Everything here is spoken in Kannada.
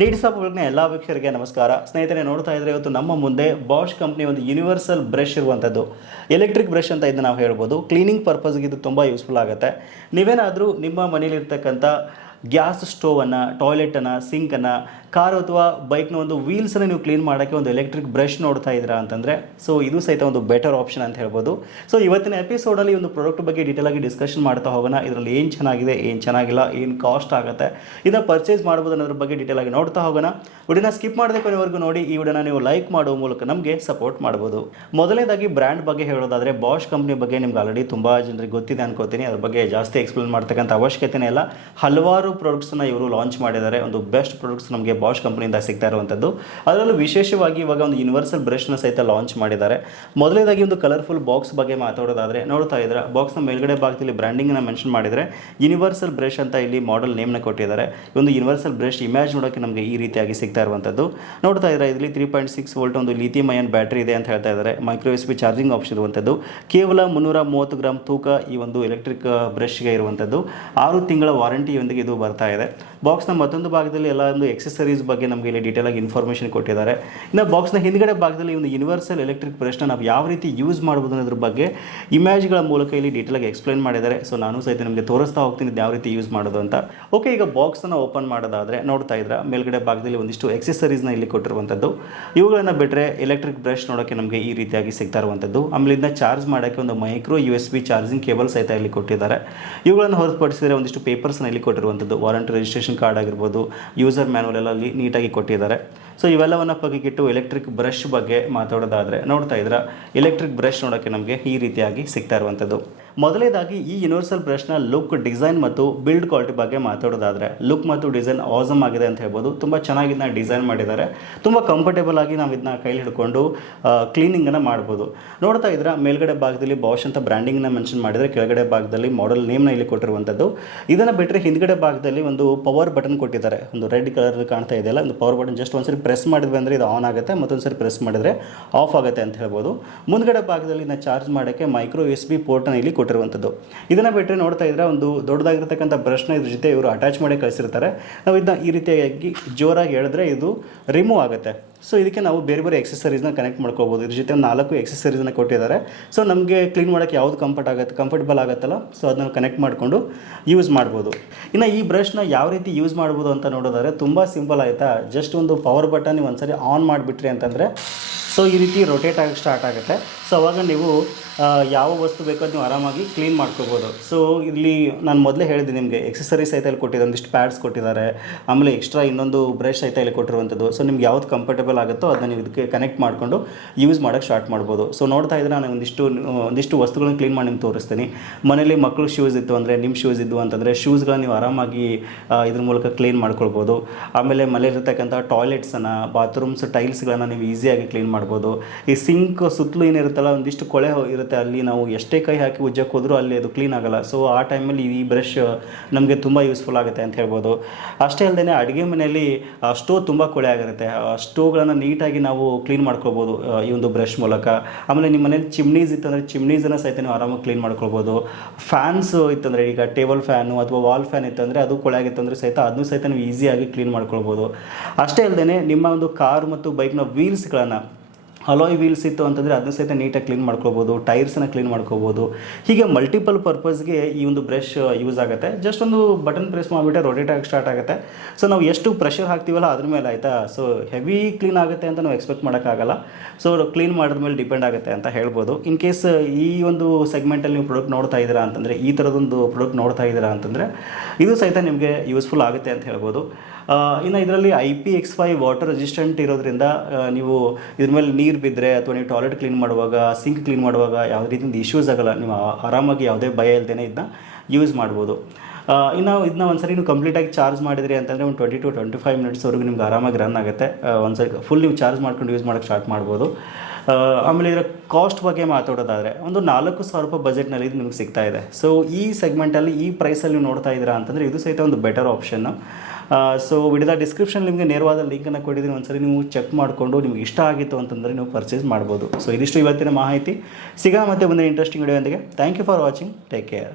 ನೀಡ್ಸ್ ಆಫ್ ಎಲ್ಲ ವೀಕ್ಷಕರಿಗೆ ನಮಸ್ಕಾರ. ಸ್ನೇಹಿತರೆ, ನೋಡ್ತಾ ಇದ್ರೆ ಇವತ್ತು ನಮ್ಮ ಮುಂದೆ ಬಾಷ್ ಕಂಪ್ನಿ ಒಂದು ಯೂನಿವರ್ಸಲ್ ಬ್ರಷ್ ಇರುವಂಥದ್ದು ಎಲೆಕ್ಟ್ರಿಕ್ ಬ್ರಷ್ ಅಂತ ಇದನ್ನ ನಾವು ಹೇಳ್ಬೋದು. ಕ್ಲೀನಿಂಗ್ ಪರ್ಪಸ್ಗೆ ಇದು ತುಂಬ ಯೂಸ್ಫುಲ್ ಆಗುತ್ತೆ. ನೀವೇನಾದರೂ ನಿಮ್ಮ ಮನೇಲಿರ್ತಕ್ಕಂಥ ಗ್ಯಾಸ್ ಸ್ಟೋವನ್ನು, ಟಾಯ್ಲೆಟನ್ನು, ಸಿಂಕನ್ನು, ಕಾರ್ ಅಥವಾ ಬೈಕ್ನ ಒಂದು ವೀಲ್ಸನ್ನು ನೀವು ಕ್ಲೀನ್ ಮಾಡೋಕ್ಕೆ ಒಂದು ಎಲೆಕ್ಟ್ರಿಕ್ ಬ್ರಷ್ ನೋಡ್ತಾ ಇದ್ದೀರಾ ಅಂತಂದರೆ ಸೊ ಇದು ಸಹಿತ ಒಂದು ಬೆಟರ್ ಆಪ್ಷನ್ ಅಂತ ಹೇಳ್ಬೋದು. ಸೊ ಇವತ್ತಿನ ಎಪಿಸೋಡಲ್ಲಿ ಒಂದು ಪ್ರಾಡಕ್ಟ್ ಬಗ್ಗೆ ಡೀಟೇಲ್ ಆಗಿ ಡಿಸ್ಕಷನ್ ಮಾಡ್ತಾ ಹೋಗೋಣ. ಇದರಲ್ಲಿ ಏನು ಚೆನ್ನಾಗಿದೆ, ಏನು ಚೆನ್ನಾಗಿಲ್ಲ, ಏನು ಕಾಸ್ಟ್ ಆಗುತ್ತೆ, ಇದನ್ನು ಪರ್ಚೇಸ್ ಮಾಡ್ಬೋದು ಅನ್ನೋದ್ರ ಬಗ್ಗೆ ಡೀಟೇಲ್ ಆಗಿ ನೋಡ್ತಾ ಹೋಗೋಣ. ವಿಡಿಯೋನ ಸ್ಕಿಪ್ ಮಾಡದೆ ಕೊನೆವರೆಗೂ ನೋಡಿ, ಈ ವಿಡಿಯೋನ ನೀವು ಲೈಕ್ ಮಾಡುವ ಮೂಲಕ ನಮಗೆ ಸಪೋರ್ಟ್ ಮಾಡ್ಬೋದು. ಮೊದಲನೇದಾಗಿ ಬ್ರ್ಯಾಂಡ್ ಬಗ್ಗೆ ಹೇಳೋದಾದರೆ ಬಾಷ್ ಕಂಪ್ನಿ ಬಗ್ಗೆ ನಿಮ್ಗೆ ಆಲ್ರೆಡಿ ತುಂಬ ಜನರಿಗೆ ಗೊತ್ತಿದೆ ಅನ್ಕೋತೀನಿ. ಅದ್ರ ಬಗ್ಗೆ ಜಾಸ್ತಿ ಎಕ್ಸ್ಪ್ಲೇನ್ ಮಾಡ್ತಕ್ಕಂಥ ಅವಶ್ಯಕತೆನೇ ಇಲ್ಲ. ಹಲವಾರು ಪ್ರಾಡಕ್ಟ್ಸನ್ನ ಇವರು ಲಾಂಚ್ ಮಾಡಿದ್ದಾರೆ. ಒಂದು ಬೆಸ್ಟ್ ಪ್ರಾಡಕ್ಟ್ಸ್ ನಮಗೆ ಬಾಷ್ ಕಂಪ್ನಿಯಿಂದ ಸಿಗ್ತಾ ಇರುವಂಥದ್ದು ಅದರಲ್ಲೂ ವಿಶೇಷವಾಗಿ ಇವಾಗ ಒಂದು ಯೂನಿವರ್ಸಲ್ ಬ್ರಷ್ನ ಸಹಿತ ಲಾಂಚ್ ಮಾಡಿದ್ದಾರೆ. ಮೊದಲನೇದಾಗಿ ಒಂದು ಕಲರ್ಫುಲ್ ಬಾಕ್ಸ್ ಬಗ್ಗೆ ಮಾತಾಡೋದಾದರೆ, ನೋಡ್ತಾ ಇದ್ರೆ ಬಾಕ್ಸ್ನ ಮೇಲ್ಗಡೆ ಭಾಗದಲ್ಲಿ ಬ್ರ್ಯಾಂಡಿಂಗ್ನ ಮೆನ್ಷನ್ ಮಾಡಿದರೆ ಯೂನಿವರ್ಸಲ್ ಬ್ರಷ್ ಅಂತ ಇಲ್ಲಿ ಮಾಡೆಲ್ ನೇಮ್ನ ಕೊಟ್ಟಿದ್ದಾರೆ. ಒಂದು ಯೂನಿವರ್ಸಲ್ ಬ್ರಷ್ ಇಮ್ಯಾಜ್ ನೋಡೋಕ್ಕೆ ನಮಗೆ ಈ ರೀತಿಯಾಗಿ ಸಿಗ್ತಾ ಇರುವಂಥದ್ದು ನೋಡ್ತಾ ಇದ್ರೆ ಇಲ್ಲಿ ತ್ರೀ ಪಾಯಿಂಟ್ ಸಿಕ್ಸ್ ವೋಲ್ಟ್ ಒಂದು ಲಿಥಿಯಂ ಅಯನ್ ಬ್ಯಾಟ್ರಿ ಇದೆ ಅಂತ ಹೇಳ್ತಾ ಇದ್ದಾರೆ. Micro S B charging option ಇರುವಂಥದ್ದು ಕೇವಲ ಮುನ್ನೂರ ಮೂವತ್ತು ಗ್ರಾಮ್ ತೂಕ ಈ ಒಂದು ಎಲೆಕ್ಟ್ರಿಕ್ ಬ್ರಷ್ಗೆ ಇರುವಂಥದ್ದು ಆರು ತಿಂಗಳ ವಾರಂಟಿಯೊಂದಿಗೆ ಇದು ಬರ್ತಾ ಇದೆ. ಬಾಕ್ಸ್ನ ಮತ್ತೊಂದು ಭಾಗದಲ್ಲಿ ಎಲ್ಲ ಒಂದು ಎಕ್ಸೆಸರೀಸ್ ಬಗ್ಗೆ ನಮಗೆ ಇಲ್ಲಿ ಡೀಟೇಲ್ ಆಗಿ ಇನ್ಫಾರ್ಮೇಷನ್ ಕೊಟ್ಟಿದ್ದಾರೆ. ಇನ್ನು ಬಾಕ್ಸ್ನ ಹಿಂದ್ಗಡೆ ಭಾಗದಲ್ಲಿ ಒಂದು ಯೂನಿವರ್ಸಲ್ ಎಲೆಕ್ಟ್ರಿಕ್ ಬ್ರಷ್ನ ನಾವು ಯಾವ ರೀತಿ ಯೂಸ್ ಮಾಡ್ಬೋದು ಅನ್ನೋದ್ರ ಬಗ್ಗೆ ಇಮೇಜ್ಗಳ ಮೂಲಕ ಇಲ್ಲಿ ಡೀಟೇಲ್ ಆಗಿ ಎಕ್ಸ್ಪ್ಲೈನ್ ಮಾಡಿದ್ದಾರೆ. ಸೊ ನಾನು ಸಹಿತ ನಿಮಗೆ ತೋರಿಸ್ತಾ ಹೋಗ್ತೀನಿ ಯಾವ ರೀತಿ ಯೂಸ್ ಮಾಡೋದು ಅಂತ. ಓಕೆ ಈಗ ಬಾಕ್ಸನ್ನು ಓಪನ್ ಮಾಡೋದಾದರೆ ನೋಡ್ತಾ ಇದ್ರೆ, ಮೇಲ್ಗಡೆ ಭಾಗದಲ್ಲಿ ಒಂದಿಷ್ಟು ಎಕ್ಸೆಸರೀಸ್ನ ಇಲ್ಲಿ ಕೊಟ್ಟಿರುವಂಥದ್ದು ಇವುಗಳನ್ನು ಬಿಟ್ಟರೆ ಎಲೆಕ್ಟ್ರಿಕ್ ಬ್ರಷ್ ನೋಡೋಕ್ಕೆ ನಮಗೆ ಈ ರೀತಿಯಾಗಿ ಸಿಗ್ತಾ ಇರುವಂಥದ್ದು ಆಮೇಲೆ ಚಾರ್ಜ್ ಮಾಡೋಕ್ಕೆ ಒಂದು micro U S B charging cable ಸಹಿತ ಇಲ್ಲಿ ಕೊಟ್ಟಿದ್ದಾರೆ. ಇವುಗಳನ್ನು ಹೊರತುಪಡಿಸಿದರೆ ಒಂದಿಷ್ಟು ಪೇಪರ್ಸ್ನ ಇಲ್ಲಿ ಕೊಟ್ಟಿರುವಂಥದ್ದು ವಾರಂಟಿ ರಿಜಿಸ್ಟ್ರೇಷನ್ ಕಾರ್ಡ್ ಆಗಿರ್ಬೋದು ಯೂಸರ್ ಮ್ಯಾನುವಲ್ ಎಲ್ಲ ಅಲ್ಲಿ ನೀಟಾಗಿ ಕೊಟ್ಟಿದ್ದಾರೆ. ಸೊ ಇವೆಲ್ಲವನ್ನು ಬಗೆಗಿಟ್ಟು ಎಲೆಕ್ಟ್ರಿಕ್ ಬ್ರಷ್ ಬಗ್ಗೆ ಮಾತಾಡೋದಾದರೆ ನೋಡ್ತಾ ಇದ್ರೆ ಎಲೆಕ್ಟ್ರಿಕ್ ಬ್ರಷ್ ನೋಡೋಕ್ಕೆ ನಮಗೆ ಈ ರೀತಿಯಾಗಿ ಸಿಗ್ತಾ ಇರುವಂಥದ್ದು. ಮೊದಲೇದಾಗಿ ಈ ಯೂನಿವರ್ಸಲ್ ಬ್ರಷ್ನ ಲುಕ್ ಡಿಸೈನ್ ಮತ್ತು ಬಿಲ್ಡ್ ಕ್ವಾಲಿಟಿ ಬಗ್ಗೆ ಮಾತಾಡೋದಾದರೆ ಲುಕ್ ಮತ್ತು ಡಿಸೈನ್ ಆಸಮ್ ಆಗಿದೆ ಅಂತ ಹೇಳ್ಬೋದು. ತುಂಬ ಚೆನ್ನಾಗಿ ಇದನ್ನ ಡಿಸೈನ್ ಮಾಡಿದ್ದಾರೆ. ತುಂಬ ಕಂಫರ್ಟೇಬಲ್ ಆಗಿ ನಾವು ಇದನ್ನ ಕೈಲಿ ಹಿಡ್ಕೊಂಡು ಕ್ಲೀನಿಂಗನ್ನು ಮಾಡ್ಬೋದು. ನೋಡ್ತಾ ಇದ್ರೆ ಮೇಲ್ಗಡೆ ಭಾಗದಲ್ಲಿ ಬಾಷ್ ಅಂತ ಬ್ರ್ಯಾಂಡಿಂಗ್ನ ಮೆನ್ಷನ್ ಮಾಡಿದರೆ ಕೆಳಗಡೆ ಭಾಗದಲ್ಲಿ ಮಾಡೆಲ್ ನೇಮ್ನ ಇಲ್ಲಿ ಕೊಟ್ಟಿರುವಂಥದ್ದು ಇದನ್ನು ಬಿಟ್ಟರೆ ಹಿಂದ್ಗಡೆ ಭಾಗದಲ್ಲಿ ಒಂದು ಪವರ್ ಬಟನ್ ಕೊಟ್ಟಿದ್ದಾರೆ. ಒಂದು ರೆಡ್ ಕಲರ್ ಕಾಣ್ತಾ ಇದೆಯಲ್ಲ ಒಂದು ಪವರ್ ಬಟನ್ ಜಸ್ಟ್ ಒಂದ್ಸರಿ ಪ್ರೆಸ್ ಮಾಡಿದ್ವಿ ಅಂದರೆ ಇದು ಆನ್ ಆಗುತ್ತೆ, ಮತ್ತೊಂದು ಸರಿ ಪ್ರೆಸ್ ಮಾಡಿದರೆ ಆಫ್ ಆಗುತ್ತೆ ಅಂತ ಹೇಳ್ಬೋದು. ಮುಂದ್ಗಡೆ ಭಾಗದಲ್ಲಿ ಇದನ್ನ ಚಾರ್ಜ್ ಮಾಡೋಕ್ಕೆ ಮೈಕ್ರೋ ಎಸ್ ಬಿ ಪೋರ್ಟ್ನ ಇಲ್ಲಿ ಕೊಟ್ಟಿರುವಂಥದ್ದು. ಇದನ್ನು ಬಿಟ್ಟರೆ ನೋಡ್ತಾ ಇದ್ರೆ ಒಂದು ದೊಡ್ಡದಾಗಿರ್ತಕ್ಕಂಥ ಬ್ರಷ್ನ ಇದ್ರ ಜೊತೆ ಇವರು ಅಟ್ಯಾಚ್ ಮಾಡಿ ಕಳಿಸಿರ್ತಾರೆ. ನಾವು ಇದನ್ನ ಈ ರೀತಿಯಾಗಿ ಜೋರಾಗಿ ಹೇಳಿದ್ರೆ ಇದು ರಿಮೂವ್ ಆಗುತ್ತೆ. ಸೊ ಇದಕ್ಕೆ ನಾವು ಬೇರೆ ಬೇರೆ ಎಕ್ಸಸರೀಸ್ನ ಕನೆಕ್ಟ್ ಮಾಡ್ಕೋಬೋದು. ಇದ್ರ ಜೊತೆ ನಾಲ್ಕು ಎಕ್ಸಸರೀಸ್ನ ಕೊಟ್ಟಿದ್ದಾರೆ. ಸೊ ನಮಗೆ ಕ್ಲೀನ್ ಮಾಡೋಕ್ಕೆ ಯಾವುದು ಕಂಫರ್ಟ್ ಆಗುತ್ತೆ ಕಂಫರ್ಟಬಲ್ ಆಗುತ್ತಲ್ಲ? ಸೊ ಅದನ್ನ ಕನೆಕ್ಟ್ ಮಾಡಿಕೊಂಡು ಯೂಸ್ ಮಾಡ್ಬೋದು. ಇನ್ನು ಈ ಬ್ರಷ್ನ ಯಾವ ರೀತಿ ಯೂಸ್ ಮಾಡ್ಬೋದು ಅಂತ ನೋಡೋದಾದ್ರೆ ತುಂಬ ಸಿಂಪಲ್ ಆಯಿತಾ? ಜಸ್ಟ್ ಒಂದು ಪವರ್ ಬಟನ್ ನೀವು ಒಂದ್ಸರಿ ಆನ್ ಮಾಡಿಬಿಟ್ರಿ ಅಂತಂದರೆ ಸೊ ಈ ರೀತಿ ರೊಟೇಟ್ ಆಗಿ ಸ್ಟಾರ್ಟ್ ಆಗುತ್ತೆ. ಸೊ ಅವಾಗ ನೀವು ಯಾವ ವಸ್ತು ಬೇಕೋ ನೀವು ಆರಾಮಾಗಿ ಕ್ಲೀನ್ ಮಾಡ್ಕೋಬೋದು. ಸೊ ಇಲ್ಲಿ ನಾನು ಮೊದಲೇ ಹೇಳಿದೆ ನಿಮಗೆ ಎಕ್ಸಸರೀಸ್ ಐತೆ ಇಲ್ಲಿ ಕೊಟ್ಟಿದ್ದಾರೆ, ಒಂದಿಷ್ಟು ಪ್ಯಾಡ್ಸ್ ಕೊಟ್ಟಿದ್ದಾರೆ, ಆಮೇಲೆ ಎಕ್ಸ್ಟ್ರಾ ಇನ್ನೊಂದು ಬ್ರಷ್ ಐತೆ ಇಲ್ಲಿ ಕೊಟ್ಟಿರುವಂಥದ್ದು. ಸೊ ನಿಮ್ಗೆ ಯಾವ್ದು ಕಂಫರ್ಟೇಬಲ್ ಆಗುತ್ತೋ ಅದನ್ನ ನೀವು ಇದಕ್ಕೆ ಕನೆಕ್ಟ್ ಮಾಡಿಕೊಂಡು ಯೂಸ್ ಮಾಡೋಕ್ಕೆ ಸ್ಟಾರ್ಟ್ ಮಾಡ್ಬೋದು. ಸೊ ನೋಡ್ತಾ ಇದ್ರೆ ನಾನು ಒಂದಿಷ್ಟು ಒಂದಿಷ್ಟು ವಸ್ತುಗಳನ್ನ ಕ್ಲೀನ್ ಮಾಡಿ ನಿಮ್ಗೆ ತೋರಿಸ್ತೀನಿ. ಮನೇಲಿ ಮಕ್ಕಳು ಶೂಸ್ ಇತ್ತು ಅಂದರೆ ನಿಮ್ಮ ಶೂಸ್ ಇದ್ದು ಅಂತಂದರೆ ಶೂಸ್ಗಳನ್ನ ನೀವು ಆರಾಮಾಗಿ ಇದ್ರ ಮೂಲಕ ಕ್ಲೀನ್ ಮಾಡ್ಕೊಳ್ಬೋದು. ಆಮೇಲೆ ಮನೆಯಲ್ಲಿರ್ತಕ್ಕಂಥ ಟಾಯ್ಲೆಟ್ಸನ್ನು ಬಾತ್ರೂಮ್ಸ್ ಟೈಲ್ಸ್ಗಳನ್ನು ನೀವು ಈಸಿಯಾಗಿ ಕ್ಲೀನ್ ಮಾಡ್ಬೋದು. ಈ ಸಿಂಕ್ ಸುತ್ತಲೂ ಏನಿರುತ್ತಲ್ಲ, ಒಂದಿಷ್ಟು ಕೊಳೆ ಹೋ- ಇರುತ್ತೆ ಅಲ್ಲಿ ನಾವು ಎಷ್ಟೇ ಕೈ ಹಾಕಿ ಉಜ್ಜಕ್ಕೆ ಹೋದರೂ ಅಲ್ಲಿ ಅದು ಕ್ಲೀನ್ ಆಗಲ್ಲ. ಸೊ ಆ ಟೈಮಲ್ಲಿ ಈ ಬ್ರಷ್ ನಮಗೆ ತುಂಬ ಯೂಸ್ಫುಲ್ ಆಗುತ್ತೆ ಅಂತ ಹೇಳ್ಬೋದು. ಅಷ್ಟೇ ಅಲ್ಲದೆ ಅಡುಗೆ ಮನೆಯಲ್ಲಿ ಸ್ಟೋವ್ ತುಂಬ ಕೊಳೆ ಆಗಿರುತ್ತೆ. ಸ್ಟೋವ್ಗಳನ್ನು ನೀಟಾಗಿ ನಾವು ಕ್ಲೀನ್ ಮಾಡ್ಕೊಳ್ಬೋದು ಈ ಒಂದು ಬ್ರಷ್ ಮೂಲಕ. ಆಮೇಲೆ ನಿಮ್ಮ ಮನೇಲಿ ಚಿಮ್ನೀಸ್ ಇತ್ತಂದರೆ ಚಿಮ್ನೀಸನ್ನು ಸಹಿತ ನೀವು ಆರಾಮಾಗಿ ಕ್ಲೀನ್ ಮಾಡ್ಕೊಳ್ಬೋದು. ಫ್ಯಾನ್ಸ್ ಇತ್ತಂದರೆ ಈಗ ಟೇಬಲ್ ಫ್ಯಾನು ಅಥವಾ ವಾಲ್ ಫ್ಯಾನ್ ಇತ್ತಂದರೆ ಅದು ಕೊಳೆ ಆಗಿತ್ತಂದರೆ ಸಹಿತ ಅದನ್ನು ಸಹಿತ ನೀವು ಈಸಿಯಾಗಿ ಕ್ಲೀನ್ ಮಾಡ್ಕೊಳ್ಬೋದು. ಅಷ್ಟೇ ಅಲ್ಲದೆ ನಿಮ್ಮ ಒಂದು ಕಾರ್ ಮತ್ತು ಬೈಕ್ನ ವೀಲ್ಸ್ಗಳನ್ನು ಅಲಾಯ್ ವೀಲ್ಸ್ ಇತ್ತು ಅಂತಂದರೆ ಅದನ್ನ ಸಹಿತ ನೀಟಾಗಿ ಕ್ಲೀನ್ ಮಾಡ್ಕೋಬೋದು ಟೈರ್ಸನ್ನ ಕ್ಲೀನ್ ಮಾಡ್ಕೋಬೋದು ಹೀಗೆ ಮಲ್ಟಿಪಲ್ ಪರ್ಪಸ್ಗೆ ಈ ಒಂದು ಬ್ರಷ್ ಯೂಸ್ ಆಗುತ್ತೆ. ಜಸ್ಟ್ ಒಂದು ಬಟನ್ ಪ್ರೆಸ್ ಮಾಡಿಬಿಟ್ಟೆ ರೊಟೇಟ್ ಆಗಿ ಸ್ಟಾರ್ಟ್ ಆಗುತ್ತೆ. ಸೊ ನಾವು ಎಷ್ಟು ಪ್ರೆಷರ್ ಹಾಕ್ತೀವಲ್ಲ ಅದ್ರ ಮೇಲೆ ಆಯಿತಾ? ಸೊ ಹೆವಿ ಕ್ಲೀನ್ ಆಗುತ್ತೆ ಅಂತ ನಾವು ಎಕ್ಸ್ಪೆಕ್ಟ್ ಮಾಡೋಕ್ಕಾಗಲ್ಲ. ಸೊ ಕ್ಲೀನ್ ಮಾಡಿದ ಮೇಲೆ ಡಿಪೆಂಡ್ ಆಗುತ್ತೆ ಅಂತ ಹೇಳ್ಬೋದು. ಇನ್ ಕೇಸ್ ಈ ಒಂದು ಸೆಗ್ಮೆಂಟಲ್ಲಿ ನೀವು ಪ್ರೊಡಕ್ಟ್ ನೋಡ್ತಾ ಇದ್ದೀರಾ ಅಂತಂದರೆ, ಈ ಥರದೊಂದು ಪ್ರೊಡಕ್ಟ್ ನೋಡ್ತಾ ಇದ್ದೀರಾ ಅಂತಂದರೆ, ಇದು ಸಹಿತ ನಿಮಗೆ ಯೂಸ್ಫುಲ್ ಆಗುತ್ತೆ ಅಂತ ಹೇಳ್ಬೋದು. ಇನ್ನು ಇದರಲ್ಲಿ I P X five water resistant ಇರೋದ್ರಿಂದ ನೀವು ಇದ್ರ ಮೇಲೆ ನೀರು ಬಿದ್ದರೆ ಅಥವಾ ನೀವು ಟಾಯ್ಲೆಟ್ ಕ್ಲೀನ್ ಮಾಡುವಾಗ ಸಿಂಕ್ ಕ್ಲೀನ್ ಮಾಡುವಾಗ ಯಾವುದೇ ರೀತಿಯಿಂದ ಇಶ್ಯೂಸ್ ಆಗಲ್ಲ. ನೀವು ಆರಾಮಾಗಿ ಯಾವುದೇ ಭಯ ಇಲ್ಲದೇ ಇದನ್ನ ಯೂಸ್ ಮಾಡ್ಬೋದು. ಇನ್ನು ಇದನ್ನ ಒಂದ್ಸರಿ ನೀವು ಕಂಪ್ಲೀಟಾಗಿ ಚಾರ್ಜ್ ಮಾಡಿದ್ರಿ ಅಂತಂದರೆ ಒಂದು ಟ್ವೆಂಟಿ ಟು ಟ್ವೆಂಟಿ ಫೈವ್ ಮಿನಿಟ್ಸ್ವರೆಗೂ ನಿಮ್ಗೆ ಆರಾಮಾಗಿ ರನ್ ಆಗುತ್ತೆ. ಒಂದ್ಸರಿ ಫುಲ್ ನೀವು ಚಾರ್ಜ್ ಮಾಡ್ಕೊಂಡು ಯೂಸ್ ಮಾಡೋಕ್ಕೆ ಸ್ಟಾರ್ಟ್ ಮಾಡ್ಬೋದು. ಆಮೇಲೆ ಇದರ ಕಾಸ್ಟ್ ಬಗ್ಗೆ ಮಾತಾಡೋದಾದರೆ ಒಂದು ನಾಲ್ಕು ಸಾವಿರ ರೂಪಾಯಿ ಬಜೆಟ್ನಲ್ಲಿ ಇದು ನಿಮ್ಗೆ ಸಿಗ್ತಾ ಇದೆ. ಸೊ ಈ ಸೆಗ್ಮೆಂಟಲ್ಲಿ ಈ ಪ್ರೈಸಲ್ಲಿ ನೋಡ್ತಾ ಇದ್ದೀರಾ ಅಂತಂದರೆ ಇದು ಸಹಿತ ಒಂದು ಬೆಟರ್ ಆಪ್ಷನ್ನು ಸೊ ವಿಡಿಯೋದ ಡಿಸ್ಕ್ರಿಪ್ಷನ್ ನಿಮಗೆ ನೇರವಾದ ಲಿಂಕನ್ನು ಕೊಟ್ಟಿದ್ದೀನಿ. ಒಂದ್ಸರಿ ನೀವು ಚೆಕ್ ಮಾಡಿಕೊಂಡು ನಿಮ್ಗೆ ಇಷ್ಟ ಆಗಿತ್ತು ಅಂತಂದರೆ ನೀವು ಪರ್ಚೇಸ್ ಮಾಡ್ಬೋದು. ಸೊ ಇದಿಷ್ಟು ಇವತ್ತಿನ ಮಾಹಿತಿ. ಸಿಗೋಣ ಮತ್ತೆ ಮುಂದೆ interesting video thank you for watching take care